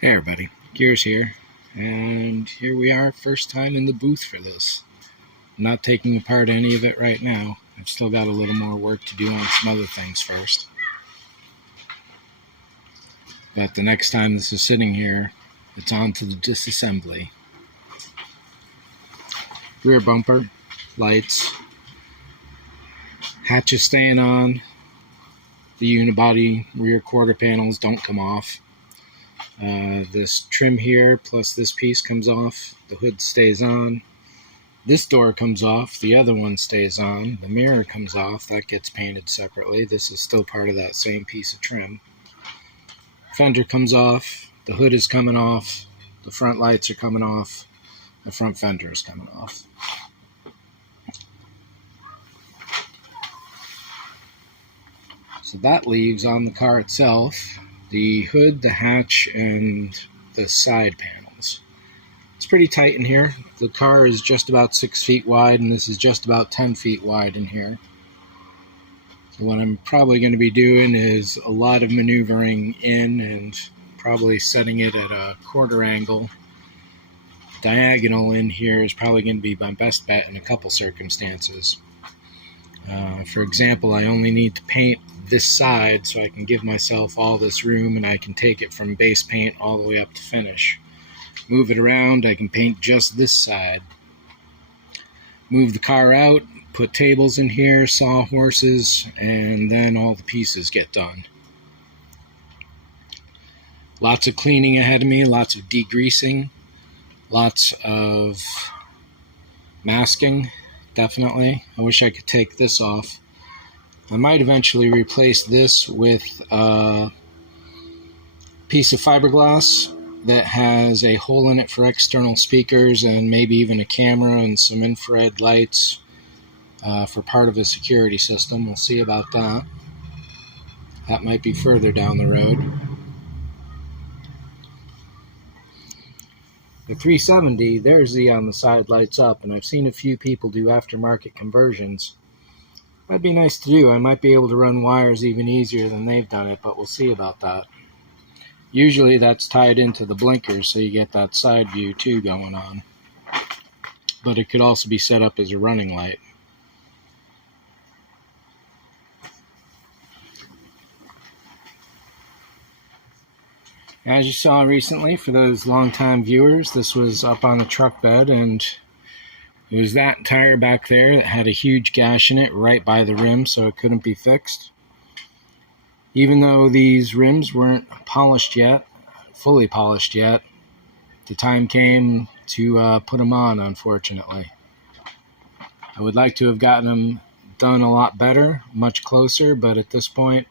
Hey everybody, Gears here, and here we are, first time in the booth for this. I'm not taking apart any of it right now. I've still got a little more work to do on some other things first. But the next time this is sitting here, it's on to the disassembly. Rear bumper, lights, hatch is staying on, the unibody rear quarter panels don't come off. This trim here plus this piece comes off, the hood stays on, this door comes off, the other one stays on, the mirror comes off, that gets painted separately. This is still part of that same piece of trim. Fender comes off, the hood is coming off, the front lights are coming off, the front fender is coming off. So that leaves on the car itself the hood, the hatch, and the side panels. It's pretty tight in here. The car is just about 6 feet wide, and this is just about 10 feet wide in here. So what I'm probably going to be doing is a lot of maneuvering in and probably setting it at a quarter angle. Diagonal in here is probably going to be my best bet in a couple circumstances. For example, I only need to paint this side so I can give myself all this room, and I can take it from base paint all the way up to finish. Move it around, I can paint just this side. Move the car out, put tables in here, saw horses, and then all the pieces get done. Lots of cleaning ahead of me, lots of degreasing, lots of masking, definitely. I wish I could take this off. I might eventually replace this with a piece of fiberglass that has a hole in it for external speakers and maybe even a camera and some infrared lights for part of a security system. We'll see about that. That might be further down the road. The 370, there's the on the side lights up, and I've seen a few people do aftermarket conversions. That'd be nice to do. I might be able to run wires even easier than they've done it, but we'll see about that. Usually that's tied into the blinkers, so you get that side view too going on. But it could also be set up as a running light. As you saw recently, for those longtime viewers, this was up on the truck bed, and it was that tire back there that had a huge gash in it right by the rim, so it couldn't be fixed. Even though these rims weren't polished yet, fully polished yet, the time came to put them on, unfortunately. I would like to have gotten them done a lot better, much closer, but at this point,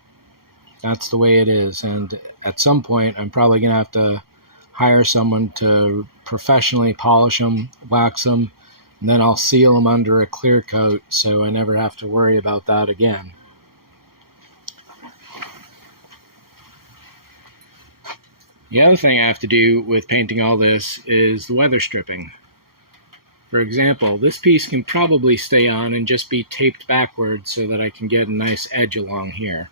that's the way it is. And at some point, I'm probably going to have to hire someone to professionally polish them, wax them, and then I'll seal them under a clear coat so I never have to worry about that again. The other thing I have to do with painting all this is the weather stripping. For example, this piece can probably stay on and just be taped backwards so that I can get a nice edge along here.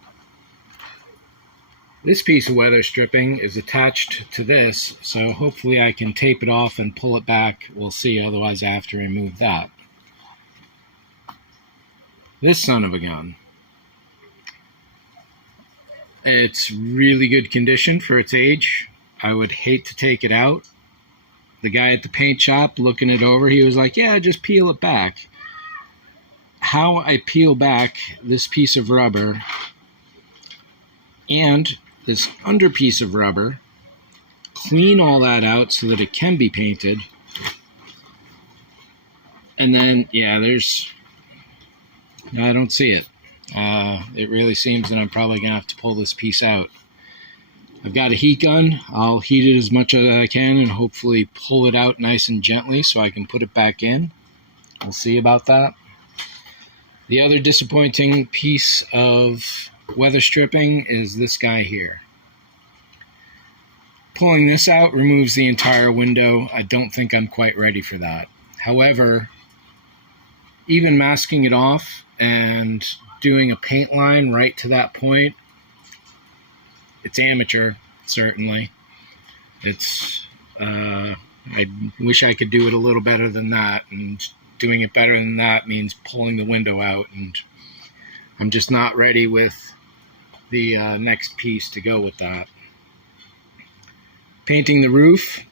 This piece of weather stripping is attached to this, so hopefully I can tape it off and pull it back. We'll see, otherwise I have to remove that. This son of a gun. It's really good condition for its age. I would hate to take it out. The guy at the paint shop looking it over, he was like, yeah, just peel it back. How I peel back this piece of rubber and this under piece of rubber, clean all that out so that it can be painted, and then, yeah, I don't see it. It really seems that I'm probably going to have to pull this piece out. I've got a heat gun. I'll heat it as much as I can and hopefully pull it out nice and gently so I can put it back in. We'll see about that. The other disappointing piece of weather stripping is this guy here. Pulling this out removes the entire window. I don't think I'm quite ready for that. However, even masking it off and doing a paint line right to that point, it's amateur, certainly. I wish I could do it a little better than that, and doing it better than that means pulling the window out, and I'm just not ready with the next piece to go with that. Painting the roof,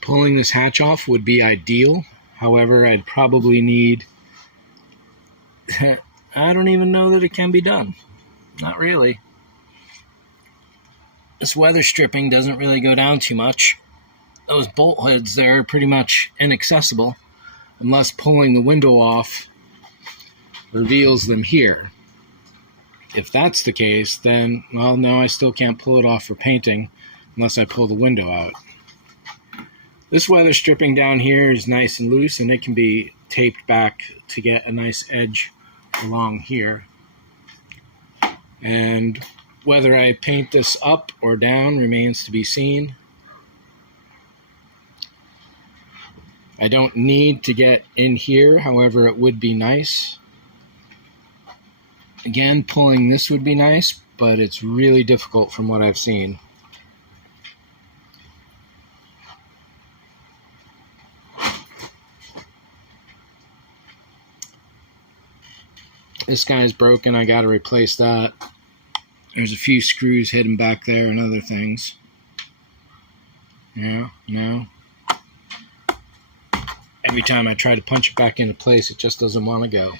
pulling this hatch off would be ideal. However, I'd probably need, I don't even know that it can be done. Not really. This weather stripping doesn't really go down too much. Those bolt hoods, they're pretty much inaccessible unless pulling the window off reveals them here. If that's the case, then, well, no, I still can't pull it off for painting unless I pull the window out. This weather stripping down here is nice and loose, and it can be taped back to get a nice edge along here. And whether I paint this up or down remains to be seen. I don't need to get in here, however, it would be nice. Again, pulling this would be nice, but it's really difficult from what I've seen. This guy's broken, I gotta replace that. There's a few screws hidden back there and other things. Yeah, no. Every time I try to punch it back into place, it just doesn't want to go.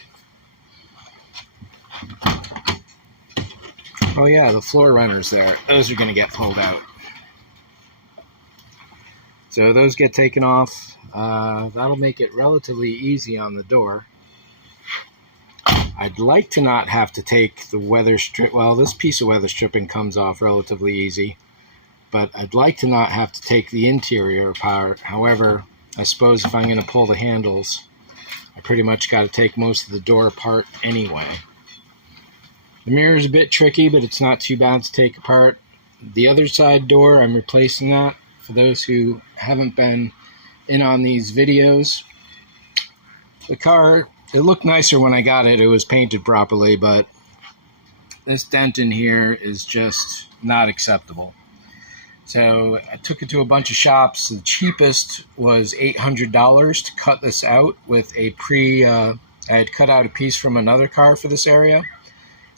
Oh yeah, the floor runners there. Those are going to get pulled out. So those get taken off. That'll make it relatively easy on the door. I'd like to not have to take the weather strip. Well, this piece of weather stripping comes off relatively easy. But I'd like to not have to take the interior apart. However, I suppose if I'm going to pull the handles, I pretty much got to take most of the door apart anyway. The mirror is a bit tricky, but it's not too bad to take apart. The other side door, I'm replacing that. For those who haven't been in on these videos, the car, it looked nicer when I got it. It was painted properly, but this dent in here is just not acceptable. So I took it to a bunch of shops. The cheapest was $800 to cut this out with a I had cut out a piece from another car for this area.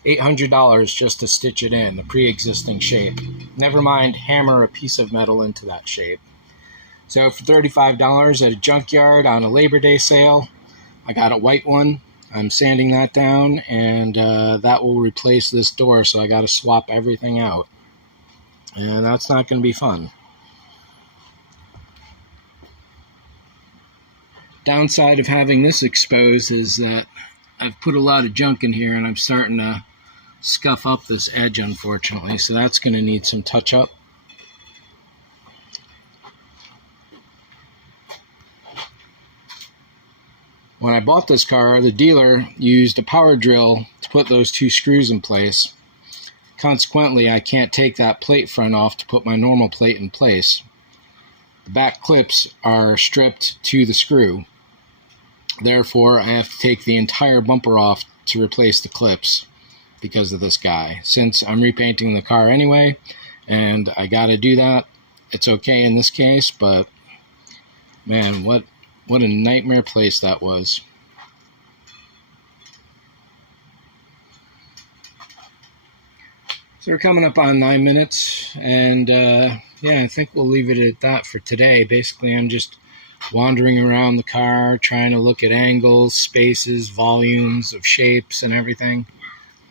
$800 just to stitch it in, the pre-existing shape. Never mind hammer a piece of metal into that shape. So for $35 at a junkyard on a Labor Day sale, I got a white one. I'm sanding that down, and that will replace this door, so I got to swap everything out. And that's not going to be fun. Downside of having this exposed is that I've put a lot of junk in here, and I'm starting to scuff up this edge, unfortunately. So that's going to need some touch up. When I bought this car, the dealer used a power drill to put those two screws in place. Consequently, I can't take that plate front off to put my normal plate in place. The back clips are stripped to the screw. Therefore, I have to take the entire bumper off to replace the clips because of this guy. Since I'm repainting the car anyway, and I gotta do that, it's okay in this case, but man, what a nightmare place that was. So we're coming up on 9 minutes, and yeah, I think we'll leave it at that for today. Basically, I'm just wandering around the car, trying to look at angles, spaces, volumes of shapes and everything,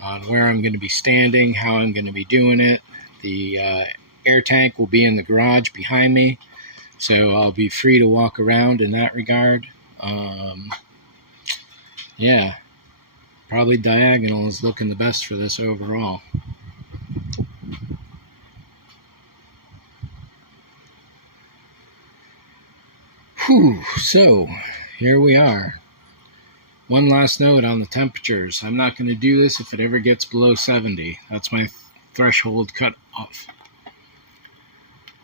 on where I'm going to be standing, how I'm going to be doing it. The air tank will be in the garage behind me, so I'll be free to walk around in that regard. Yeah, probably diagonal is looking the best for this overall. Whew, so here we are. One last note on the temperatures. I'm not going to do this if it ever gets below 70. That's my threshold cut off.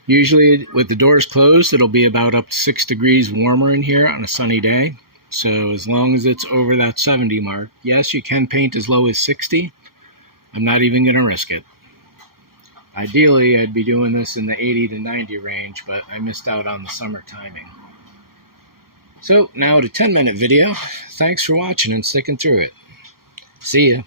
Usually with the doors closed, it'll be about up to 6 degrees warmer in here on a sunny day. So as long as it's over that 70 mark, yes, you can paint as low as 60. I'm not even going to risk it. Ideally, I'd be doing this in the 80 to 90 range, but I missed out on the summer timing. So now to 10-minute video. Thanks for watching and sticking through it. See ya.